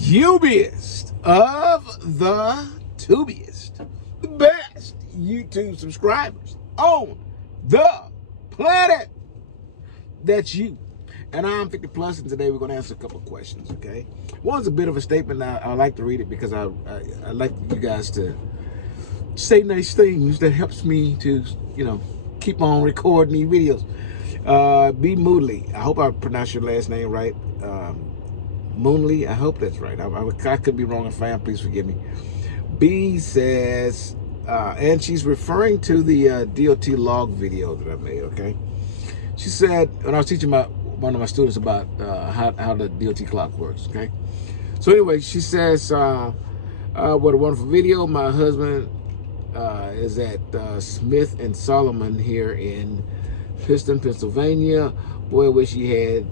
Ubiest of the tubiest, the best YouTube subscribers on the planet. That's you. And I'm 50 plus, and today we're going to answer a couple of questions, okay? One's a bit of a statement. I like to read it because I like you guys to say nice things that helps me to, keep on recording these videos. B. Moodley. I hope I pronounced your last name right. Moonley, I hope that's right. I could be wrong. If I am, please forgive me. B says, and she's referring to the DOT log video that I made, okay? She said, when I was teaching one of my students about how the DOT clock works, okay? So anyway, she says, what a wonderful video. My husband is at Smith and Solomon here in Piston, Pennsylvania. Boy, wish he had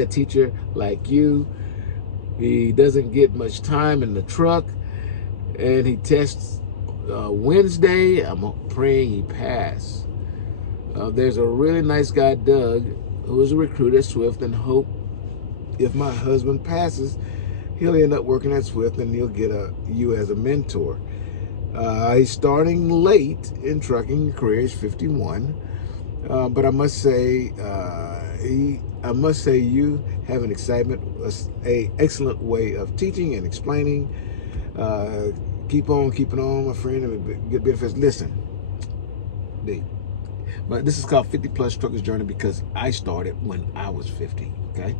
a teacher like you. He doesn't get much time in the truck, and he tests Wednesday. I'm praying he pass. There's a really nice guy, Doug, who is a recruiter at Swift, and hope if my husband passes, he'll end up working at Swift and he'll get you as a mentor. He's starting late in trucking career. He's 51. But I must say, you have an excellent way of teaching and explaining. Keep on keeping on, my friend, and get benefits. Listen, but this is called 50 Plus Truckers Journey because I started when I was 50. Okay,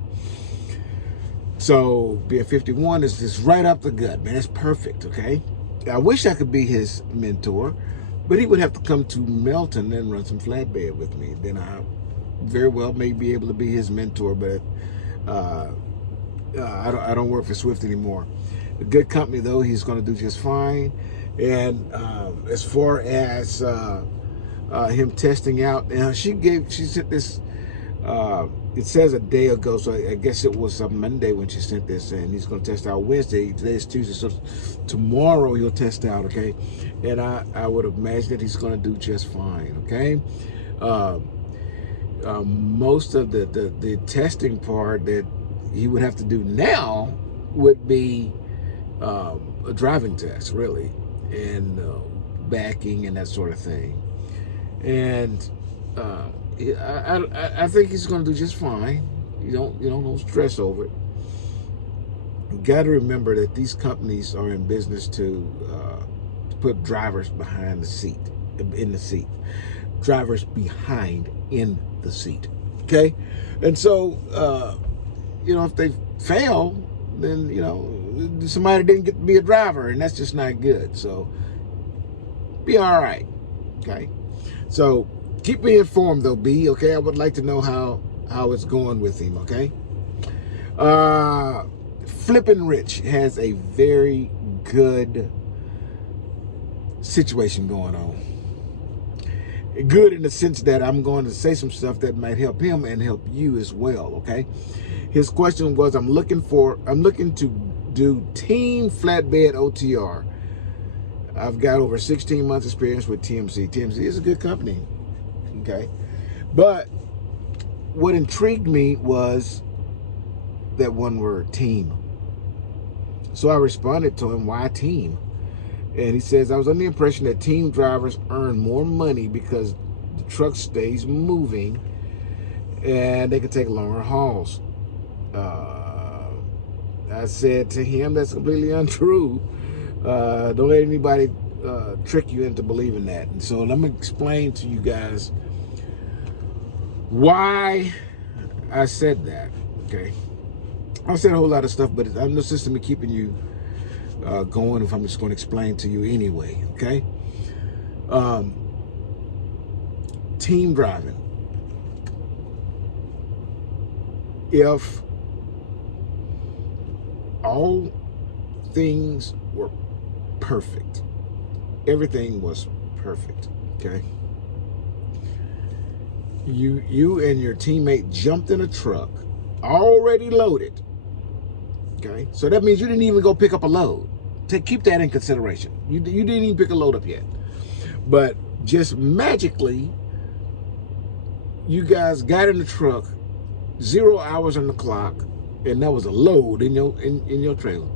so being 51 is just right up the gut, man. It's perfect. Okay, I wish I could be his mentor, but he would have to come to Melton and run some flatbed with me. Then I very well may be able to be his mentor, but I don't work for Swift anymore. A good company though, he's going to do just fine. And as far as him testing out, she sent this. It says a day ago, so I guess it was a Monday when she sent this, and he's going to test out Wednesday. Today is Tuesday, so tomorrow he'll test out, okay? And I would imagine that he's going to do just fine, okay? Most of the testing part that he would have to do now would be a driving test, really, and backing and that sort of thing. And I think he's going to do just fine. Don't stress over it. You got to remember that these companies are in business to put drivers behind the seat, in the seat. Drivers behind in the seat. Okay, and so if they fail, then somebody didn't get to be a driver, and that's just not good. So be all right. Okay, so keep me informed though, B. Okay, I would like to know how it's going with him. Okay. Flippin' Rich has a very good situation going on. Good in the sense that I'm going to say some stuff that might help him and help you as well. Okay. His question was, I'm looking to do team flatbed OTR. I've got over 16 months experience with TMC. TMC is a good company. Okay. But what intrigued me was that one word, team. So I responded to him, why team? And he says, I was under the impression that team drivers earn more money because the truck stays moving and they can take longer hauls. I said to him, that's completely untrue. Don't let anybody trick you into believing that. And so let me explain to you guys why I said that. Okay, I said a whole lot of stuff, but I'm no system of keeping you going if I'm just going to explain to you anyway. Okay, team driving. If all things were perfect, everything was perfect, okay? You and your teammate jumped in a truck, already loaded, okay? So that means you didn't even go pick up a load. Keep that in consideration. You didn't even pick a load up yet. But just magically, you guys got in the truck, 0 hours on the clock, and that was a load in your trailer.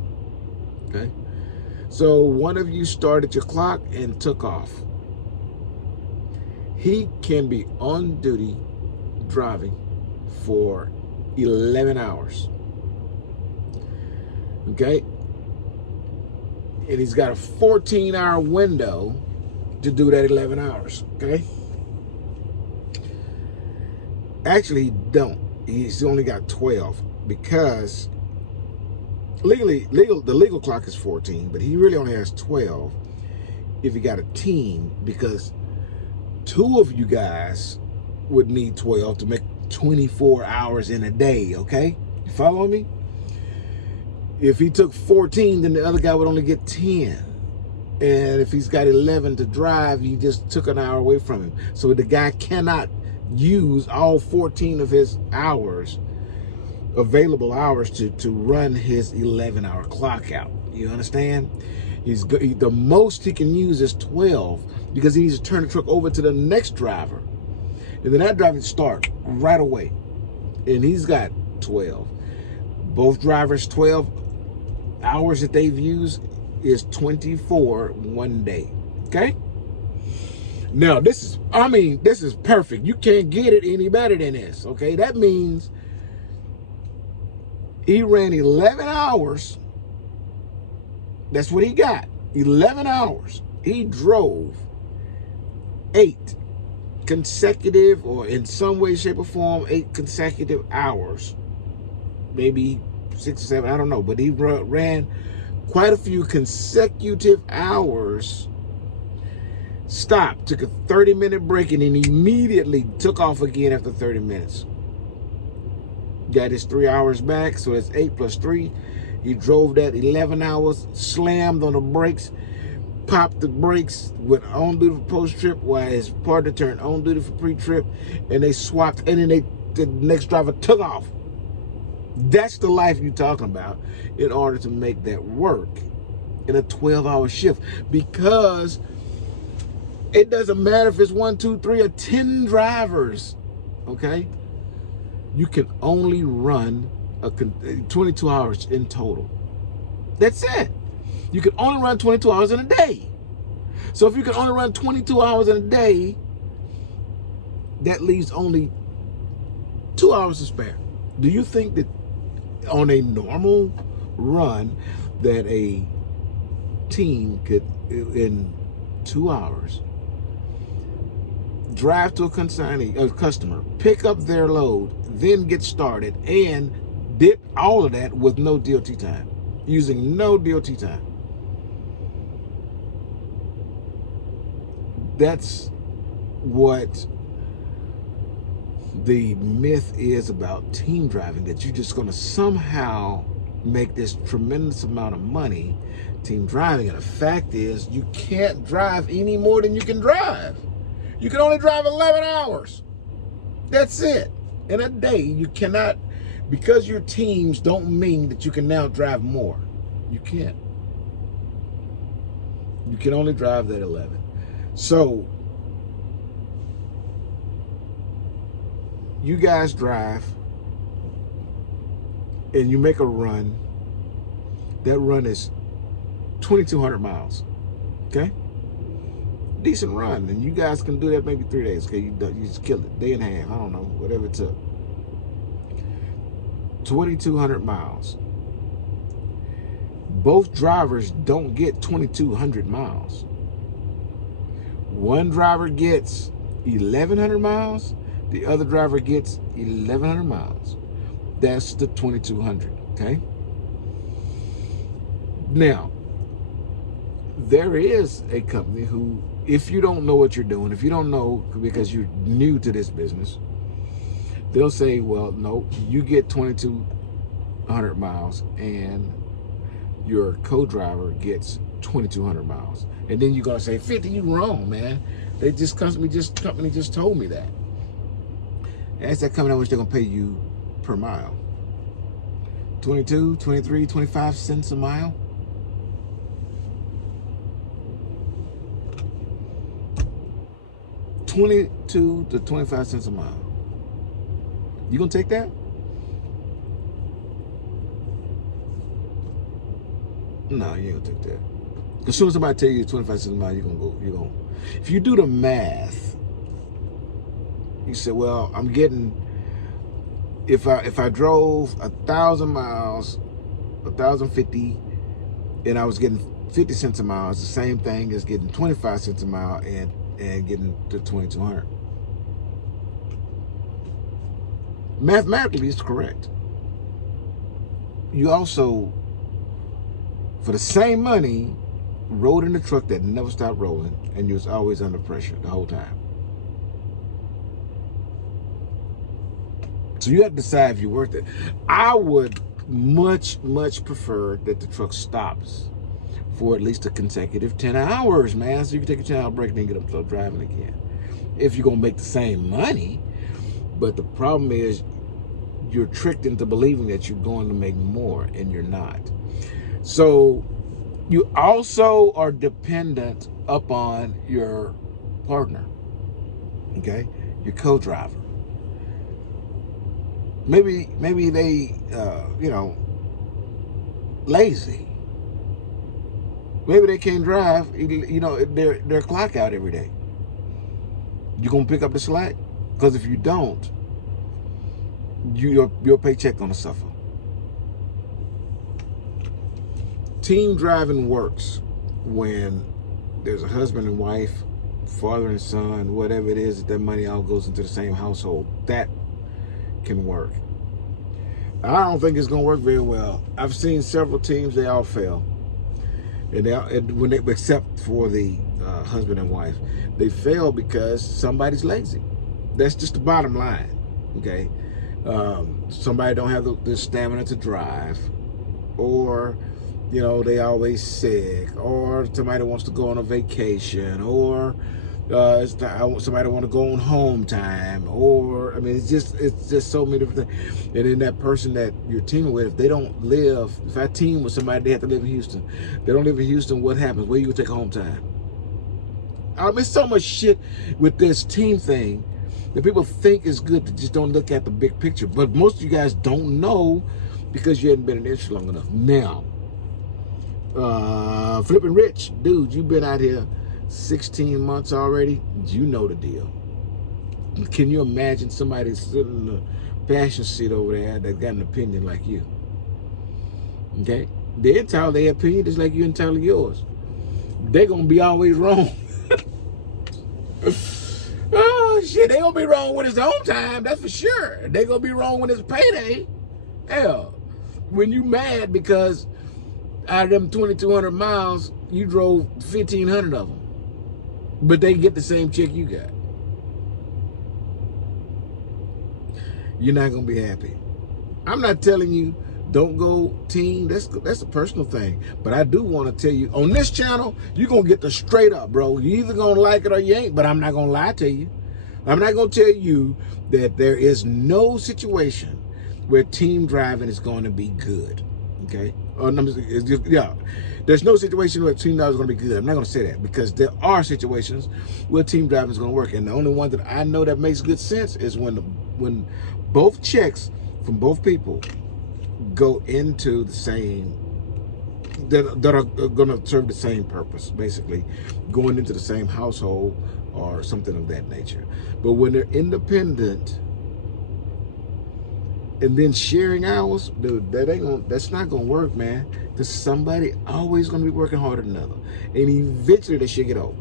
Okay, so one of you started your clock and took off. He can be on duty driving for 11 hours. Okay, and he's got a 14-hour window to do that 11 hours. Okay, actually he don't. He's only got 12 because the legal clock is 14, but he really only has 12 if he got a team, because 2 of you guys would need 12 to make 24 hours in a day. Okay, you follow me? If he took 14, then the other guy would only get 10. And if he's got 11 to drive, you just took an hour away from him. So the guy cannot use all 14 of his hours, available hours, to run his 11-hour clock out. You understand? The most he can use is 12, because he needs to turn the truck over to the next driver. And then that driver start right away. And he's got 12. Both drivers, 12 hours that they've used is 24 one day. Okay? Now, this is perfect. You can't get it any better than this. Okay? That means he ran 11 hours. That's what he got. 11 hours. He drove 8 consecutive, or in some way, shape, or form, 8 consecutive hours. Maybe 6 or 7, I don't know. But he ran quite a few consecutive hours, stopped, took a 30-minute break, and then immediately took off again after 30 minutes. Got his 3 hours back, so it's 8 plus 3. He drove that 11 hours, slammed on the brakes, popped the brakes, went on duty for post-trip, while his partner turned on duty for pre-trip, and they swapped, and then the next driver took off. That's the life you're talking about in order to make that work in a 12-hour shift, because it doesn't matter if it's 1, 2, 3, or 10 drivers. Okay, you can only run 22 hours in total. That's it. You can only run 22 hours in a day. So if you can only run 22 hours in a day, that leaves only 2 hours to spare. Do you think that on a normal run that a team could, in 2 hours, drive to a customer, pick up their load, then get started, and did all of that with no DOT time, using no DOT time? That's what the myth is about team driving, that you're just going to somehow make this tremendous amount of money team driving. And the fact is, you can't drive any more than you can drive. You can only drive 11 hours. That's it. In a day, you cannot, because your teams don't mean that you can now drive more. You can't. You can only drive that 11. So you guys drive and you make a run. That run is 2,200 miles. Okay? Decent run. And you guys can do that maybe 3 days. Okay? You just killed it. Day and a half. I don't know. Whatever it took. 2,200 miles. Both drivers don't get 2,200 miles. One driver gets 1,100 miles. The other driver gets 1,100 miles. That's the 2,200, okay? Now, there is a company who, if you don't know what you're doing, if you don't know because you're new to this business, they'll say, well, no, you get 2,200 miles and your co-driver gets 2,200 miles. And then you're going to say, 50, you wrong, man. Company just told me that. Ask that company how much they're going to pay you per mile. 22, 23, 25 cents a mile. $22 to 25 cents a mile. You going to take that? No, you ain't gonna take that. As soon as somebody tell you 25 cents a mile, you're gonna. If you do the math, you say, well, I'm getting. If I drove 1,000 miles, 1,050, and I was getting 50 cents a mile, it's the same thing as getting 25 cents a mile and getting to 2,200. Mathematically, it's correct. You also, for the same money, rode in a truck that never stopped rolling, and you was always under pressure the whole time. So you have to decide if you're worth it. I would much prefer that the truck stops for at least a consecutive 10 hours, man. So you can take a 10-hour break and then get up and start driving again. If you're gonna make the same money, but the problem is you're tricked into believing that you're going to make more, and you're not. So you also are dependent upon your partner, okay, your co-driver. Maybe they, lazy. Maybe they can't drive. They're clock out every day. You gonna pick up the slack? Because if you don't, your paycheck gonna suffer. Team driving works when there's a husband and wife, father and son, whatever it is, that money all goes into the same household. That can work. I don't think it's gonna work very well. I've seen several teams, they all fail. Except for the husband and wife, they fail because somebody's lazy. That's just the bottom line, okay? Somebody don't have the stamina to drive, or they always sick, or somebody wants to go on a vacation, or somebody want to go on home time, or it's just so many different things. And then that person that you're teaming with, if they don't live, if I team with somebody, they have to live in Houston. They don't live in Houston, what happens? Where you gonna take home time? It's so much shit with this team thing that people think is good, that just don't look at the big picture. But most of you guys don't know because you hadn't been in the industry long enough. Now, Flipping Rich, dude, you've been out here 16 months already. You know the deal. Can you imagine somebody sitting in the passenger seat over there that got an opinion like you? Okay? They're entitled their opinion just like you're entitled yours. They're gonna be always wrong. Oh shit, they gonna be wrong when it's home time, that's for sure. They gonna be wrong when it's payday. Hell, when you mad because out of them 2,200 miles, you drove 1,500 of them, but they get the same check you got. You're not gonna be happy. I'm not telling you don't go team. That's a personal thing. But I do want to tell you, on this channel, you're gonna get the straight up, bro. You either gonna like it or you ain't. But I'm not gonna lie to you. I'm not gonna tell you that there is no situation where team driving is going to be good. Okay? There's no situation where team driving is going to be good. I'm not going to say that, because there are situations where team driving is going to work, and the only one that I know that makes good sense is when both checks from both people go into the same, that are going to serve the same purpose, basically going into the same household or something of that nature. But when they're independent and then sharing hours, dude, that's not gonna work, man. Because somebody always gonna be working harder than another, and eventually they should get old.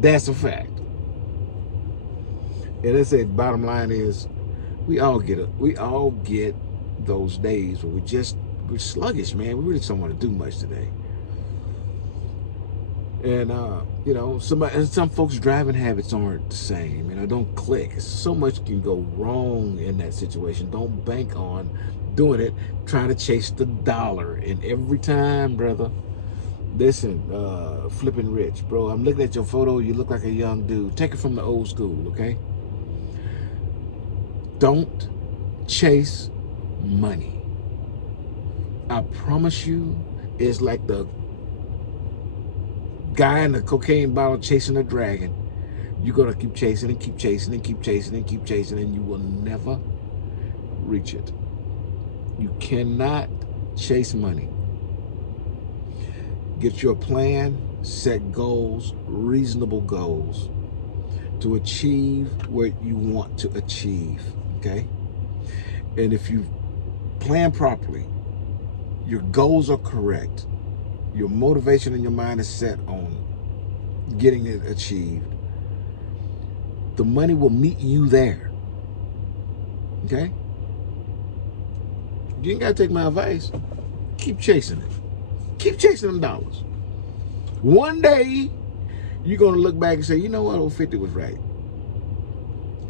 That's a fact. And I said, bottom line is, we all get those days where we're sluggish, man. We really don't want to do much today. And some folks' driving habits aren't the same, don't click. So much can go wrong in that situation. Don't bank on doing it, trying to chase the dollar. And every time, brother, listen, Flipping Rich, bro, I'm looking at your photo, you look like a young dude. Take it from the old school, okay? Don't chase money. I promise you, it's like the guy in the cocaine bottle chasing a dragon. You're gonna keep chasing and keep chasing and keep chasing and keep chasing, and you will never reach it. You cannot chase money. Get your plan, set goals, reasonable goals to achieve what you want to achieve, okay? And if you plan properly, your goals are correct, your motivation in your mind is set on getting it achieved, the money will meet you there, okay? You ain't gotta take my advice. Keep chasing it. Keep chasing them dollars. One day, you're gonna look back and say, you know what, old 50 was right.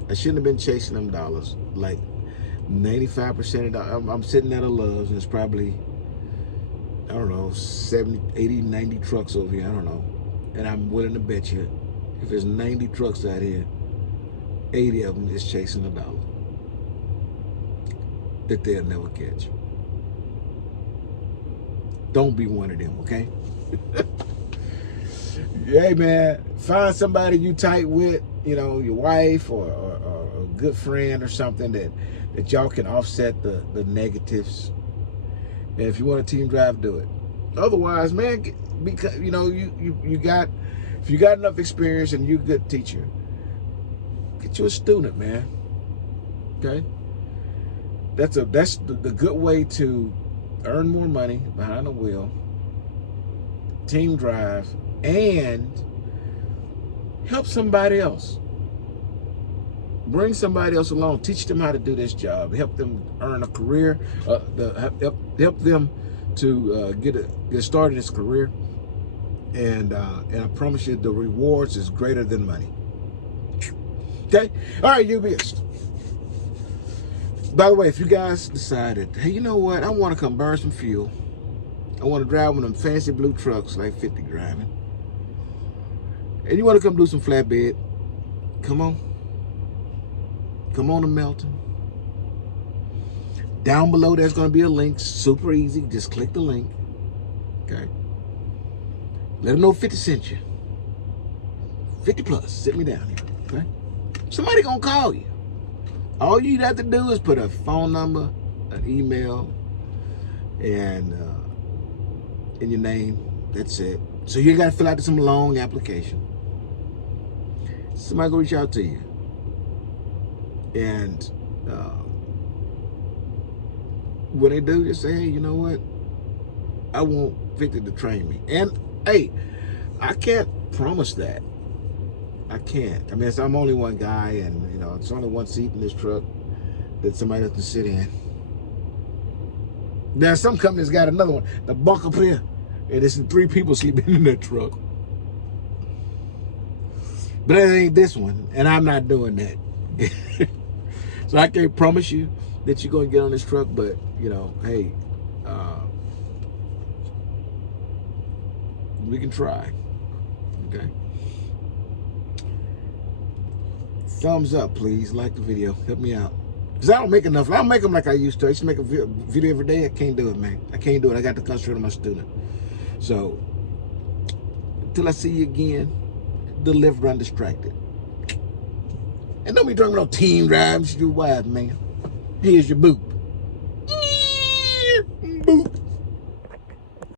I shouldn't have been chasing them dollars. Like 95% of the, I'm sitting at a Love's and it's probably, I don't know, 70, 80, 90 trucks over here, I don't know. And I'm willing to bet you, if there's 90 trucks out here, 80 of them is chasing a dollar that they'll never catch. Don't be one of them, okay? Hey, man, find somebody you tight with, you know, your wife or a good friend or something that y'all can offset the negatives. And if you want a team drive, do it. Otherwise, man, because you know you got, if you got enough experience and you're a good teacher, get you a student, man. Okay, that's the good way to earn more money behind the wheel, team drive, and help somebody else. Bring somebody else along. Teach them how to do this job. Help them earn a career. Help them to get started in this career. And I promise you, the rewards is greater than money. Okay. All right, UBS. By the way, if you guys decided, hey, you know what? I want to come burn some fuel. I want to drive one of them fancy blue trucks like 50 driving. And you want to come do some flatbed, come on. Come on to Melton. Down below, there's going to be a link. Super easy. Just click the link. Okay. Let them know 50 sent you. 50 plus. Sit me down here. Okay. Somebody going to call you. All you have to do is put a phone number, an email, and your name. That's it. So you got to fill out some long application. Somebody going to reach out to you. And when they do, just say, hey, you know what? I want 50 to train me. And hey, I can't promise that. I can't. I mean, I'm only one guy, and you know, it's only one seat in this truck that somebody has to sit in. Now, some companies got another one, the bunk up here, and there's 3 people sleeping in that truck. But it ain't this one, and I'm not doing that. So I can't promise you that you're going to get on this truck, but, you know, hey, we can try, okay? Thumbs up, please. Like the video. Help me out. Because I don't make enough. I don't make them like I used to. I used to make a video every day. I can't do it, man. I can't do it. I got to concentrate on my student. So, until I see you again, deliver undistracted. And don't be drunk no team drives, your wife, man. Here's your boot.